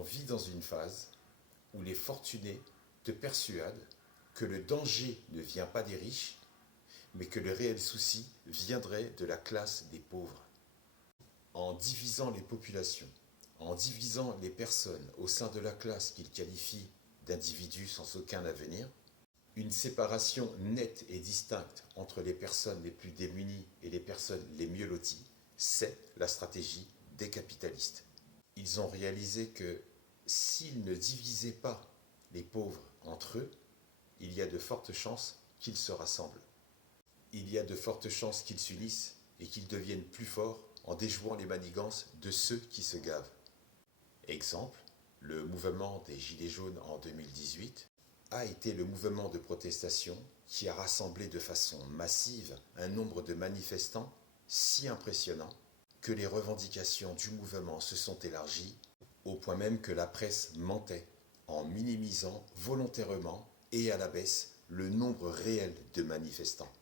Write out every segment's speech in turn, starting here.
On vit dans une phase où les fortunés te persuadent que le danger ne vient pas des riches, mais que le réel souci viendrait de la classe des pauvres. En divisant les populations, en divisant les personnes au sein de la classe qu'ils qualifient d'individus sans aucun avenir, une séparation nette et distincte entre les personnes les plus démunies et les personnes les mieux loties, c'est la stratégie des capitalistes. Ils ont réalisé que s'ils ne divisaient pas les pauvres entre eux, il y a de fortes chances qu'ils se rassemblent. Il y a de fortes chances qu'ils s'unissent et qu'ils deviennent plus forts en déjouant les manigances de ceux qui se gavent. Exemple, le mouvement des Gilets jaunes en 2018 a été le mouvement de protestation qui a rassemblé de façon massive un nombre de manifestants si impressionnant que les revendications du mouvement se sont élargies au point même que la presse mentait en minimisant volontairement et à la baisse le nombre réel de manifestants.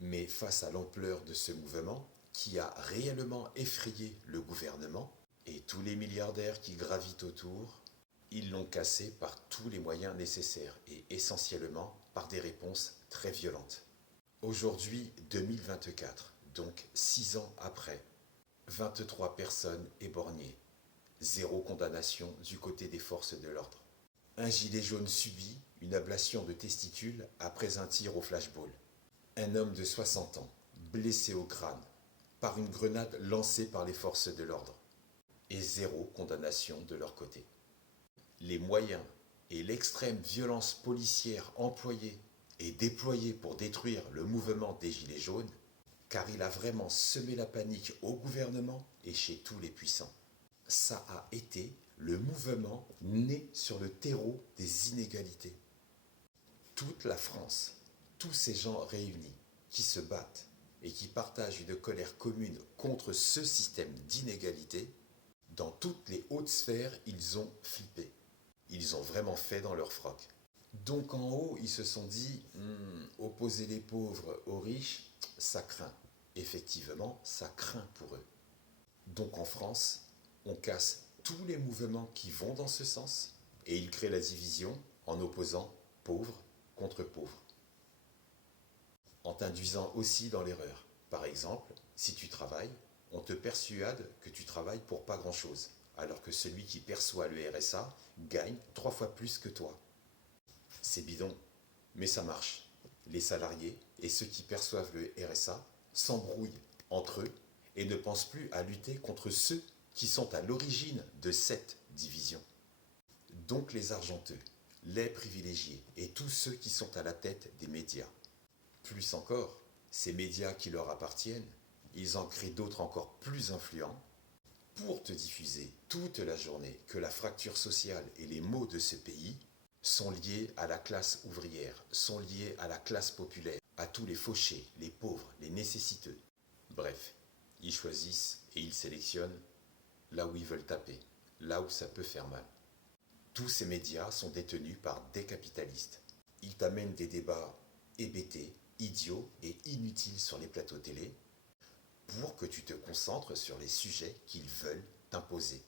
Mais face à l'ampleur de ce mouvement, qui a réellement effrayé le gouvernement et tous les milliardaires qui gravitent autour, ils l'ont cassé par tous les moyens nécessaires et essentiellement par des réponses très violentes. Aujourd'hui, 2024, donc 6 ans après, 23 personnes éborgnées, 0 condamnation du côté des forces de l'ordre. Un gilet jaune subit une ablation de testicules après un tir au flashball. Un homme de 60 ans, blessé au crâne, par une grenade lancée par les forces de l'ordre. Et 0 condamnation de leur côté. Les moyens et l'extrême violence policière employée et déployée pour détruire le mouvement des Gilets jaunes, car il a vraiment semé la panique au gouvernement et chez tous les puissants. Ça a été le mouvement né sur le terreau des inégalités. Toute la France, tous ces gens réunis, qui se battent et qui partagent une colère commune contre ce système d'inégalité, dans toutes les hautes sphères, ils ont flippé. Ils ont vraiment fait dans leur froc. Donc en haut, ils se sont dit, opposer les pauvres aux riches, ça craint. Effectivement, ça craint pour eux. Donc en France, on casse tous les mouvements qui vont dans ce sens et ils créent la division en opposant pauvres contre pauvres. En t'induisant aussi dans l'erreur. Par exemple, si tu travailles, on te persuade que tu travailles pour pas grand-chose, alors que celui qui perçoit le RSA gagne 3 fois plus que toi. C'est bidon, mais ça marche. Les salariés et ceux qui perçoivent le RSA s'embrouillent entre eux et ne pensent plus à lutter contre ceux qui sont à l'origine de cette division. Donc les argenteux, les privilégiés et tous ceux qui sont à la tête des médias. Plus encore, ces médias qui leur appartiennent, ils en créent d'autres encore plus influents pour te diffuser toute la journée que la fracture sociale et les maux de ce pays sont liés à la classe ouvrière, sont liés à la classe populaire, à tous les fauchés, les pauvres, les nécessiteux. Bref, ils choisissent et ils sélectionnent là où ils veulent taper, là où ça peut faire mal. Tous ces médias sont détenus par des capitalistes. Ils t'amènent des débats hébétés, idiots et inutiles sur les plateaux télé pour que tu te concentres sur les sujets qu'ils veulent t'imposer.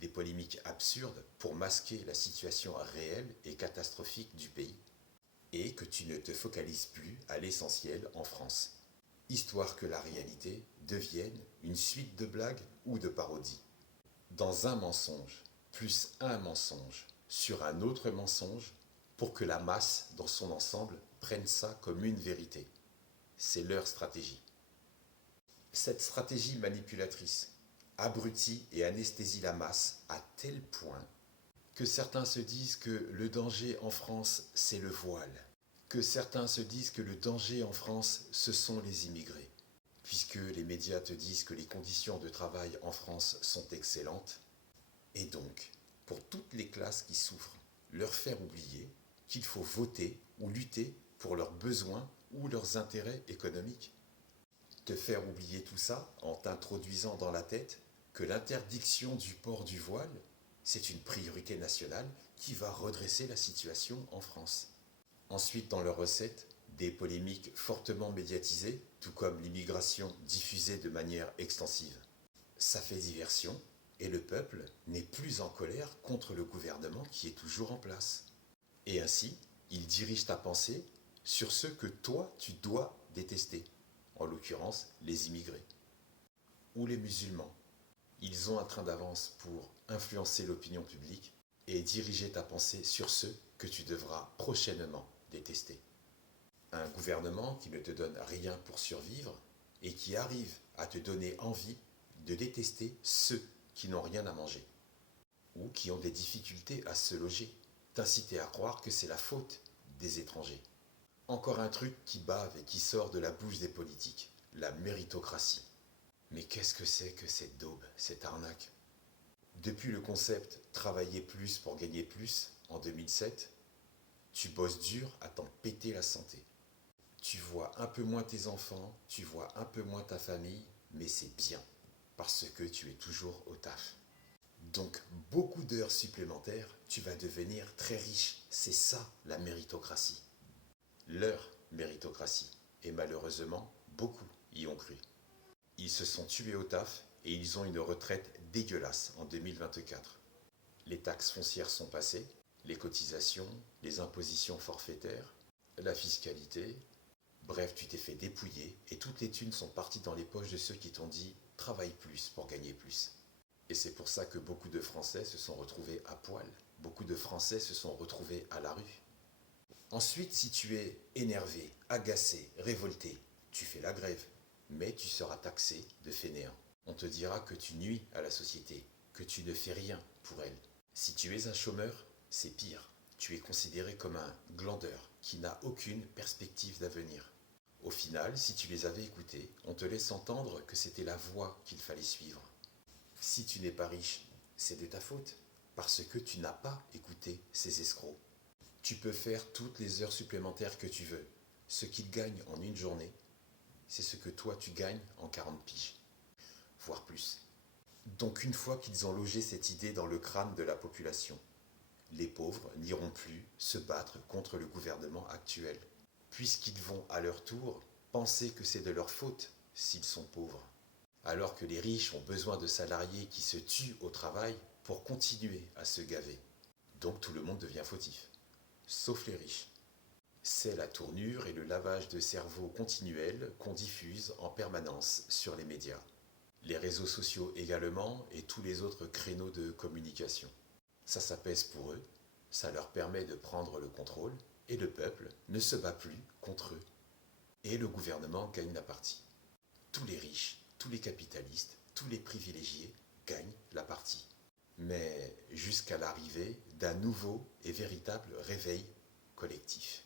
Des polémiques absurdes pour masquer la situation réelle et catastrophique du pays et que tu ne te focalises plus à l'essentiel en France, histoire que la réalité devienne une suite de blagues ou de parodies. Dans un mensonge, plus un mensonge, sur un autre mensonge, pour que la masse, dans son ensemble, prenne ça comme une vérité. C'est leur stratégie. Cette stratégie manipulatrice abrutit et anesthésie la masse à tel point que certains se disent que le danger en France, c'est le voile, que certains se disent que le danger en France, ce sont les immigrés, puisque les médias te disent que les conditions de travail en France sont excellentes, et donc, pour toutes les classes qui souffrent, leur faire oublier qu'il faut voter ou lutter pour leurs besoins ou leurs intérêts économiques. Te faire oublier tout ça en t'introduisant dans la tête que l'interdiction du port du voile, c'est une priorité nationale qui va redresser la situation en France. Ensuite, dans leurs recettes, des polémiques fortement médiatisées, tout comme l'immigration diffusée de manière extensive. Ça fait diversion et le peuple n'est plus en colère contre le gouvernement qui est toujours en place. Et ainsi, il dirige ta pensée sur ceux que toi tu dois détester, en l'occurrence les immigrés ou les musulmans. Ils ont un train d'avance pour influencer l'opinion publique et diriger ta pensée sur ceux que tu devras prochainement détester. Un gouvernement qui ne te donne rien pour survivre et qui arrive à te donner envie de détester ceux qui n'ont rien à manger ou qui ont des difficultés à se loger, t'inciter à croire que c'est la faute des étrangers. Encore un truc qui bave et qui sort de la bouche des politiques, la méritocratie. Mais qu'est-ce que c'est que cette daube, cette arnaque? Depuis le concept travailler plus pour gagner plus en 2007, tu bosses dur à t'en péter la santé. Tu vois un peu moins tes enfants, tu vois un peu moins ta famille, mais c'est bien, parce que tu es toujours au taf. Donc beaucoup d'heures supplémentaires, tu vas devenir très riche. C'est ça la méritocratie. Leur méritocratie. Et malheureusement, beaucoup y ont cru. Ils se sont tués au taf et ils ont une retraite dégueulasse en 2024. Les taxes foncières sont passées, les cotisations, les impositions forfaitaires, la fiscalité. Bref, tu t'es fait dépouiller et toutes les thunes sont parties dans les poches de ceux qui t'ont dit « travaille plus pour gagner plus ». Et c'est pour ça que beaucoup de Français se sont retrouvés à poil. Beaucoup de Français se sont retrouvés à la rue. Ensuite, si tu es énervé, agacé, révolté, tu fais la grève. Mais tu seras taxé de fainéant. On te dira que tu nuis à la société, que tu ne fais rien pour elle. Si tu es un chômeur, c'est pire. Tu es considéré comme un glandeur qui n'a aucune perspective d'avenir. Au final, si tu les avais écoutés, on te laisse entendre que c'était la voie qu'il fallait suivre. Si tu n'es pas riche, c'est de ta faute, parce que tu n'as pas écouté ces escrocs. Tu peux faire toutes les heures supplémentaires que tu veux. Ce qu'ils gagnent en une journée, c'est ce que toi tu gagnes en 40 piges, voire plus. Donc une fois qu'ils ont logé cette idée dans le crâne de la population, les pauvres n'iront plus se battre contre le gouvernement actuel, puisqu'ils vont à leur tour penser que c'est de leur faute s'ils sont pauvres, alors que les riches ont besoin de salariés qui se tuent au travail pour continuer à se gaver. Donc tout le monde devient fautif, sauf les riches. C'est la tournure et le lavage de cerveau continuel qu'on diffuse en permanence sur les médias, les réseaux sociaux également et tous les autres créneaux de communication. Ça pèse pour eux, ça leur permet de prendre le contrôle et le peuple ne se bat plus contre eux. Et le gouvernement gagne la partie. Tous les riches, tous les capitalistes, tous les privilégiés gagnent la partie. Mais jusqu'à l'arrivée d'un nouveau et véritable réveil collectif.